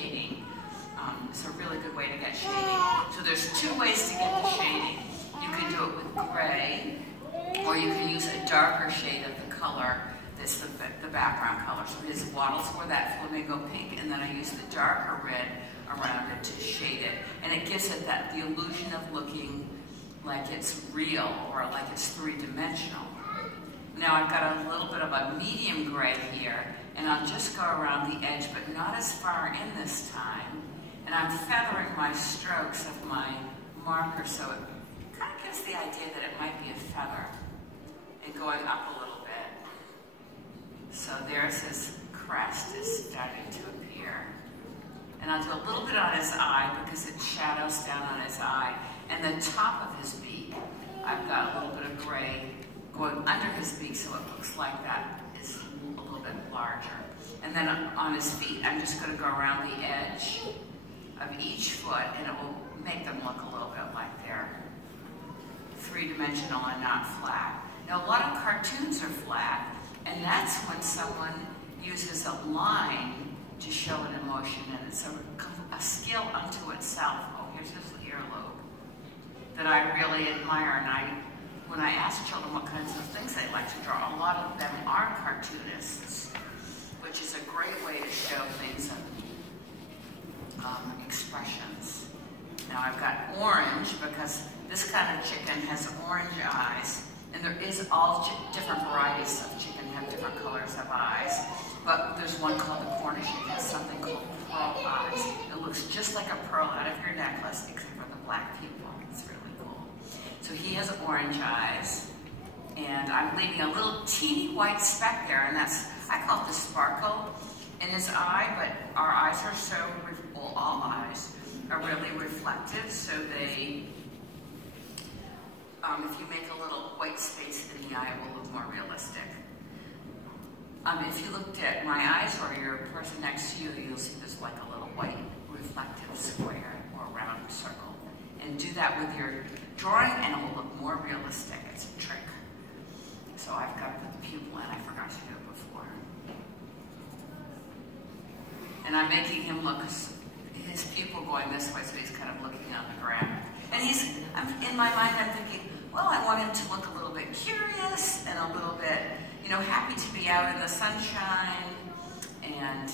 shading. It's a really good way to get shading. So there's two ways to get the shading. You can do it with gray, or you can use a darker shade of the color that's the background color. So his wattles were that flamingo pink, and then I use the darker red around it to shade it. And it gives it that the illusion of looking like it's real or like it's three-dimensional. Now I've got a little bit of a medium gray here, and I'll just go around the edge, but not as far in this time. And I'm feathering my strokes of my marker, so it kind of gives the idea that it might be a feather, and going up a little bit. So there's his crest is starting to appear. And I'll do a little bit on his eye because it shadows down on his eye. And the top of his beak, I've got a little bit of gray going under his beak, so it looks like that is a little bit larger. And then on his feet, I'm just going to go around the edge of each foot, and it will make them look a little bit like they're three-dimensional and not flat. Now, a lot of cartoons are flat, and that's when someone uses a line to show an emotion, and it's a skill unto itself. Oh, here's his earlobe that I really admire, and when I ask children what kinds of things they like to draw, a lot of them are cartoonists, which is a great way to show things of expressions. Now I've got orange because this kind of chicken has orange eyes, and there is all different varieties of chicken have different colors of eyes, but there's one called the Cornish. It has something called pearl eyes. It looks just like a pearl out of your necklace, except for the black pupil. It's really cool. So he has orange eyes, and I'm leaving a little teeny white speck there, and that's, I call it the sparkle in his eye, but our eyes are so, well, all eyes are really reflective, so they, if you make a little white space in the eye, it will look more realistic. If you looked at my eyes or your person next to you, you'll see there's like a little white reflective square or round circle. And do that with your drawing and it will look more realistic. It's a trick. So I've got to put the pupil in. I forgot to do it before. And I'm making him look, his pupil going this way, so he's kind of looking on the ground. And in my mind, I'm thinking, well, I want him to look a little bit curious and a little bit, happy to be out in the sunshine. And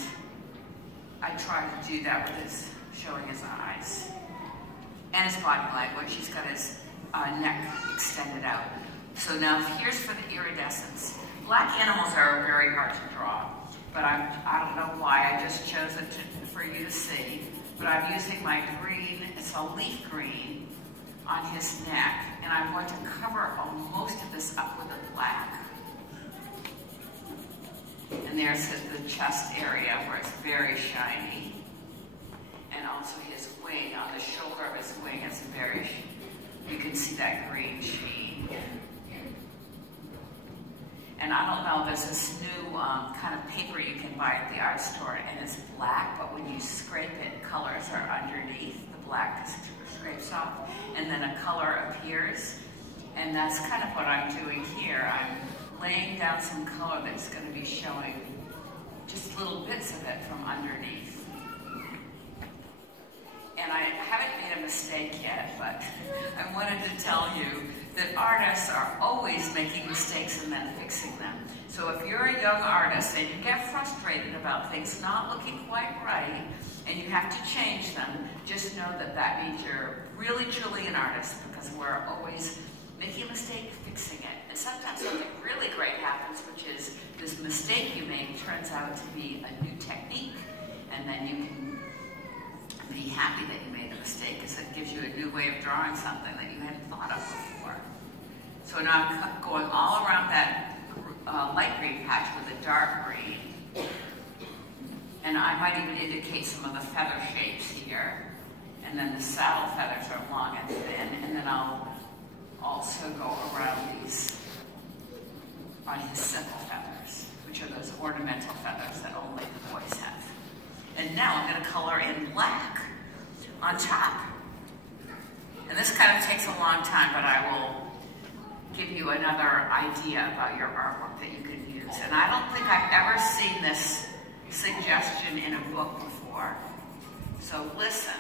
I try to do that with his, showing his eyes. And his body language. He's got his neck extended out. So now here's for the iridescence. Black animals are very hard to draw, but I don't know why, I just chose it for you to see. But I'm using my green, it's a leaf green, on his neck, and I'm going to cover most of this up with a black. And there's the chest area where it's very shiny. And also his wing, on the shoulder of his wing, is very, you can see that green sheen. And I don't know, there's this new kind of paper you can buy at the art store, and it's black, but when you scrape it, colors are underneath. The black scrapes off, and then a color appears. And that's kind of what I'm doing here. I'm laying down some color that's going to be showing just little bits of it from underneath. And I haven't made a mistake yet, but I wanted to tell you that artists are always making mistakes and then fixing them. So if you're a young artist and you get frustrated about things not looking quite right, and you have to change them, just know that that means you're really, truly an artist, because we're always making a mistake, fixing it. And sometimes something really great happens, which is this mistake you made turns out to be a new technique, and then you can be happy that you made the mistake, because it gives you a new way of drawing something that you hadn't thought of before. So now I'm going all around that light green patch with a dark green. And I might even indicate some of the feather shapes here. And then the saddle feathers are long and thin. And then I'll also go around these on his simple feathers, which are those ornamental feathers that only the boys have. And now I'm going to color in black on top. And this kind of takes a long time, but I will give you another idea about your artwork that you can use. And I don't think I've ever seen this suggestion in a book before. So listen,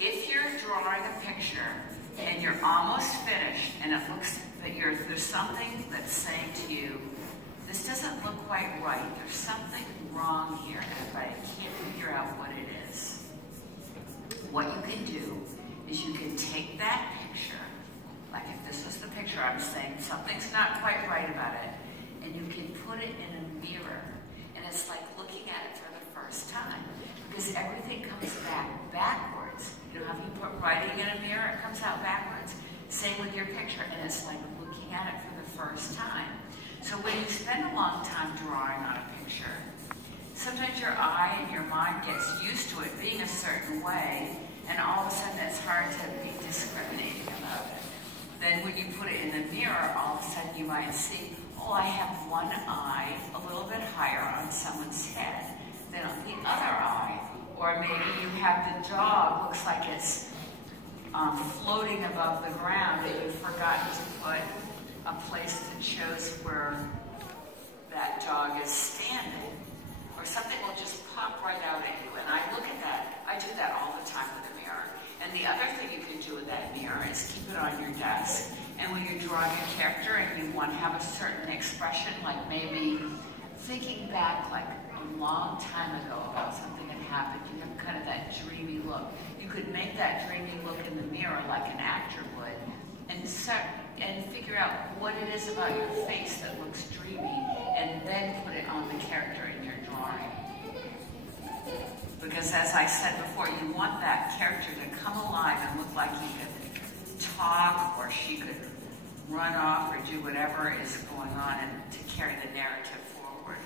if you're drawing a picture and you're almost finished and it looks that there's something that's saying to you, this doesn't look quite right, there's something wrong here, but I can't figure out what it is. What you can do is you can take that picture, like if this was the picture I'm saying something's not quite right about it, and you can put it in a mirror, and it's like looking at it for the first time, because everything comes backwards. You know, if you put writing in a mirror, it comes out backwards. Same with your picture, and it's like looking at it for the first time. So when you spend a long time drawing on a picture, sometimes your eye and your mind gets used to it being a certain way, and all of a sudden it's hard to be discriminating about it. Then when you put it in the mirror, all of a sudden you might see, oh, I have one eye a little bit higher on someone's head than on the other eye. Or maybe you have the dog, looks like it's floating above the ground, and you've forgotten to put a place that shows where that dog is standing. Or something will just pop right out at you. And I look at that, I do that all the time with a mirror. And the other thing you can do with that mirror is keep it on your desk. And when you're drawing a character and you want to have a certain expression, like maybe thinking back like a long time ago about something that happened, you have kind of that dreamy look. You could make that dreamy look in the mirror like an actor would, and figure out what it is about your face that looks dreamy, and then put it on the character in your drawing. Because as I said before, you want that character to come alive and look like he could talk, or she could run off or do whatever is going on, and to carry the narrative forward.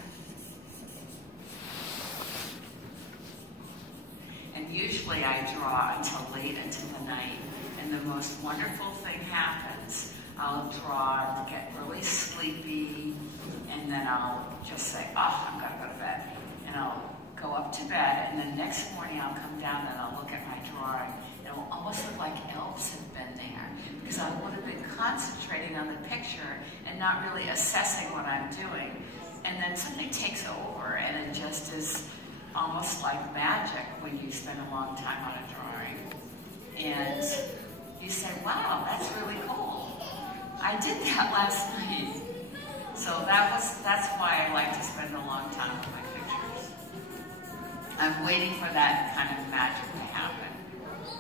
And usually I draw until late into the night, and the most wonderful thing happens. I'll draw and get really sleepy, and then I'll just say, oh, I'm gonna go to bed. And I'll go up to bed, and then next morning I'll come down and I'll look at my drawing. It'll almost look like elves have been there, because I would have been concentrating on the picture and not really assessing what I'm doing. And then something takes over, and it just is almost like magic when you spend a long time on a drawing. And you say, wow, that's really cool. I did that last night. So that's why I like to spend a long time with my pictures. I'm waiting for that kind of magic to happen.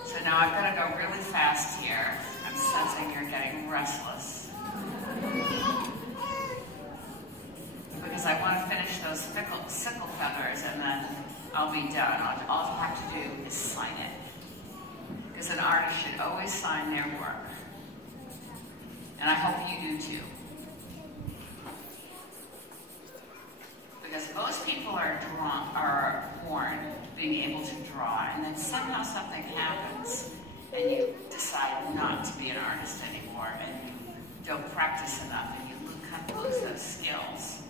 So now I've got to go really fast here. I'm sensing you're getting restless. Because I want to finish those sickle feathers, and then I'll be done. All I have to do is sign it. Because an artist should always sign their work. And I hope you do too. Because most people are born being able to draw, and then somehow something happens, and you decide not to be an artist anymore, and you don't practice enough, and you kind of lose those skills.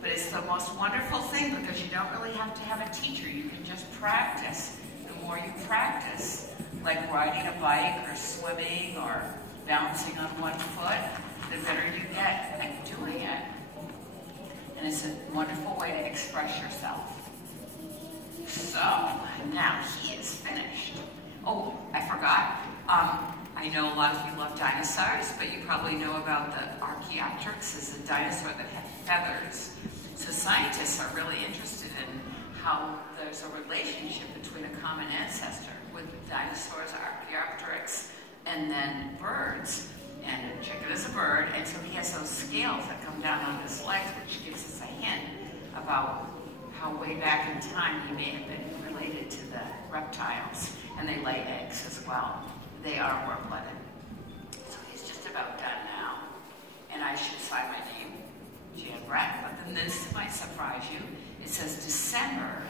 But it's the most wonderful thing, because you don't really have to have a teacher. You can just practice. The more you practice, like riding a bike or swimming or bouncing on one foot, the better you get at doing it. And it's a wonderful way to express yourself. So, now he is finished. Oh, I forgot. I know a lot of you love dinosaurs, but you probably know about the Archaeopteryx as a dinosaur that had feathers. So scientists are really interested in how there's a relationship between a common ancestor with dinosaurs, Archaeopteryx, and then birds. And a chicken is a bird, and so he has those scales that come down on his legs, which gives us a hint about how way back in time he may have been related to the reptiles. And they lay eggs as well. They are warm-blooded. So he's just about done now. And I should sign my name, Jan Brett, but then this might surprise you. It says December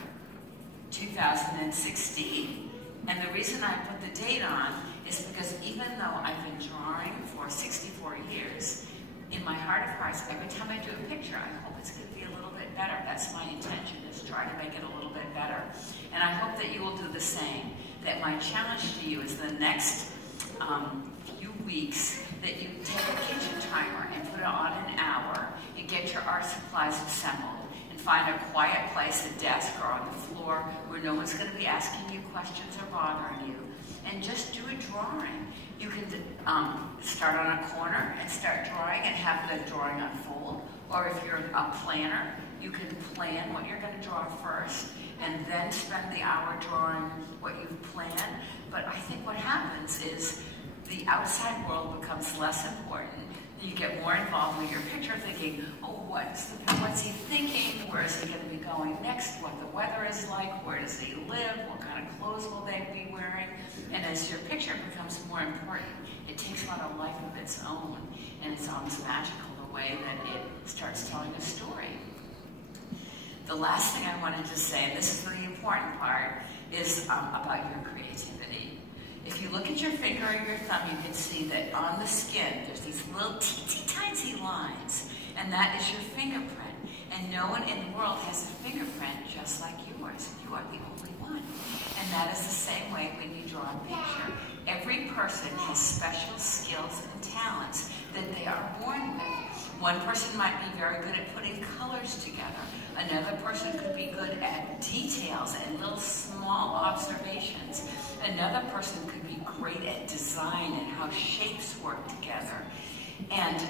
2016. And the reason I put the date on is because even though I've been drawing for 64 years, in my heart of hearts, every time I do a picture, I hope it's going to be a little bit better. That's my intention, is try to make it a little bit better. And I hope that you will do the same. That my challenge to you is the next few weeks that you take a kitchen timer and put it on an hour and get your art supplies assembled and find a quiet place, a desk or on the floor floor where no one's going to be asking you questions or bothering you, and just do a drawing. You can start on a corner and start drawing and have the drawing unfold. Or if you're a planner, you can plan what you're going to draw first and then spend the hour drawing what you've planned. But I think what happens is the outside world becomes less important. You get more involved with your picture, thinking, oh, what's he thinking? Where is he going to be going next? What the weather is like? Where does he live? What kind of clothes will they be wearing? And as your picture becomes more important, it takes on a life of its own, and it's almost magical the way that it starts telling a story. The last thing I wanted to say, and this is the important part, is about your creativity. If you look at your finger or your thumb, you can see that on the skin, there's these little teensy lines, and that is your fingerprint. And no one in the world has a fingerprint just like yours. You are the only one. And that is the same way when you draw a picture. Every person has special skills and talents that they are born with. One person might be very good at putting colors together. Another person could be good at details and little small observations. Another person could be great at design and how shapes work together. And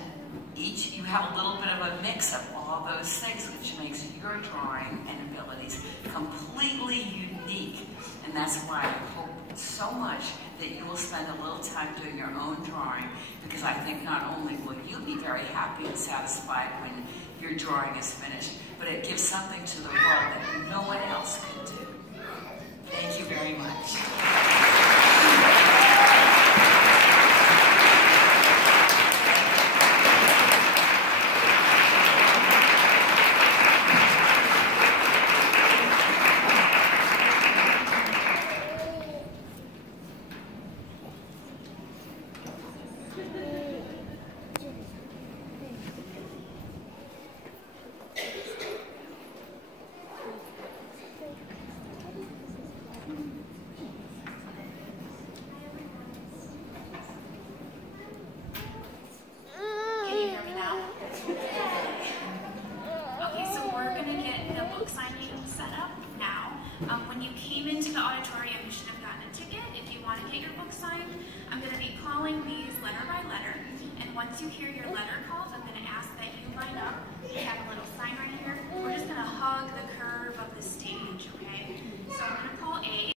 you have a little bit of a mix of all those things, which makes your drawing and abilities completely unique. And that's why I hope so much that you will spend a little time doing your own drawing, because I think not only will you be very happy and satisfied when your drawing is finished, but it gives something to the world that no one else can do. Thank you very much. When you came into the auditorium, you should have gotten a ticket. If you want to get your book signed, I'm going to be calling these letter by letter. And once you hear your letter called,